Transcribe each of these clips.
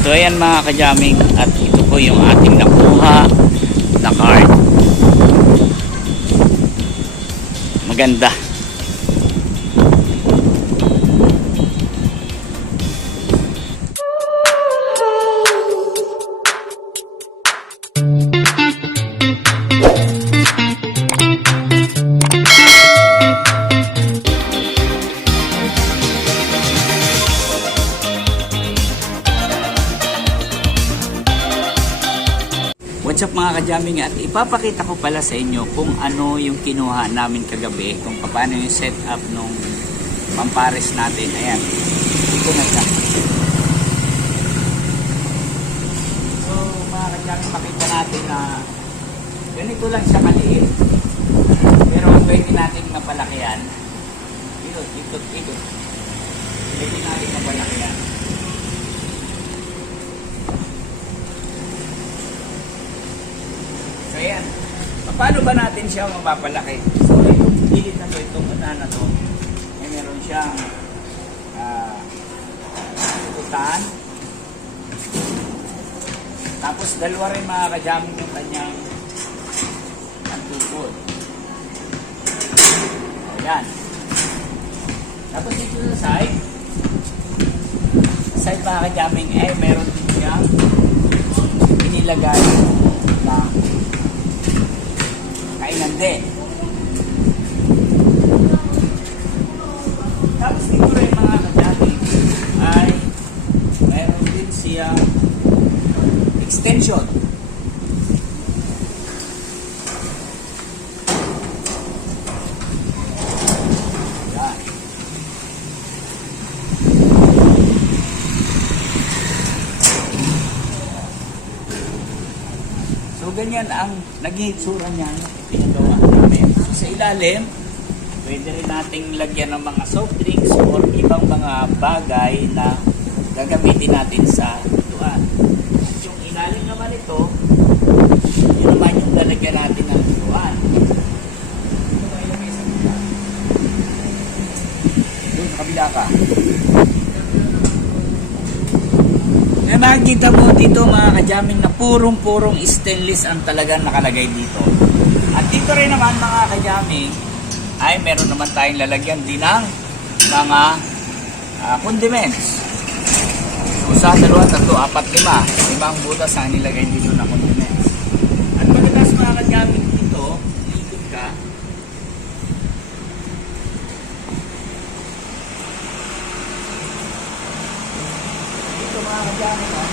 So ayan mga kajaming at ito po yung ating nakuha na card. Maganda. What's up mga kajaming at ipapakita ko pala sa inyo kung ano yung kinuha namin kagabi kung paano yung setup nung pampares natin. Ayan. Ito na siya. So mga kajaming makita natin na ganito lang siya kaliit. Pero pwede natin mapalakihan. Ikot, ikot, ikot. Pwede natin mapalakihan. So ayan. Paano ba natin siya mapapalaki? So itong gilid na to, itong una na to, ay meron siyang ah tutan. Tapos dalawa rin mga kajaming yung kanyang antukod. Ayan. Tapos dito sa side, sa side mga kajaming, eh meron din siyang inilagay na din. Tapos dito rin mga kadati ay meron din siya extension. Ganyan ang naging itsura niya na pinagawa namin. So sa ilalim, pwede rin nating lagyan ng mga soft drinks or ibang mga bagay na gagamitin natin sa lutuan. At yung ilalim naman ito, yun naman yung lalagyan natin ng lutuan. Ilagay sa kabila. Doon, ka. Na makikita mo dito mga kajaming na purong-purong stainless ang talagang nakalagay dito. At dito rin naman mga kajaming ay meron naman tayong lalagyan din ng mga ah, condiments. So sa dalawa, tatlo, apat, lima. Limang butas ang nilagay dito na condiments. At pagkatapos mga kajaming dito, ikot ka, Ito mga kadyamit, ha?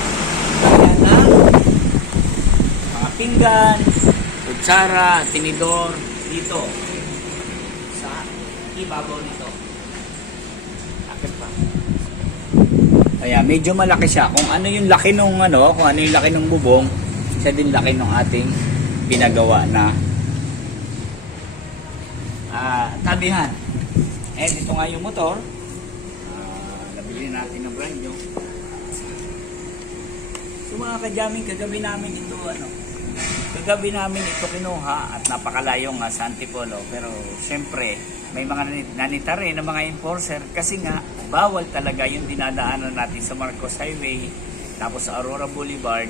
Kaya na, mga pinggan, kutsara, tinidor, dito. Sa ibabaw nito. Akit pa. Kaya medyo malaki siya. Kung ano yung laki nung ano, kung ano yung laki nung bubong, siya din laki nung ating pinagawa na ah tabihan. Eh, dito nga yung motor. Ah, nabili natin ng brand new. So mga kajaming, kagabi namin ito, ano, kagabi namin ito kinuha at napakalayo nga sa Antipolo. Pero syempre, may mga nani- nanita rin ng mga enforcer kasi nga, bawal talaga yung dinadaanan natin sa Marcos Highway, tapos sa Aurora Boulevard,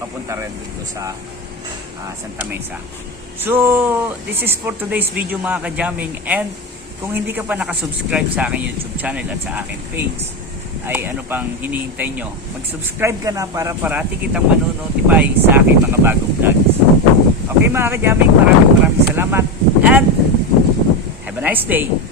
papunta rin dito sa ah, Santa Mesa. So, this is for today's video mga kajaming and kung hindi ka pa nakasubscribe sa aking YouTube channel at sa aking page, ay ano pang hinihintay nyo, mag-subscribe ka na para parati kitang manonotify sa aking mga bagong vlogs. Okay mga kajaming, maraming maraming salamat and have a nice day!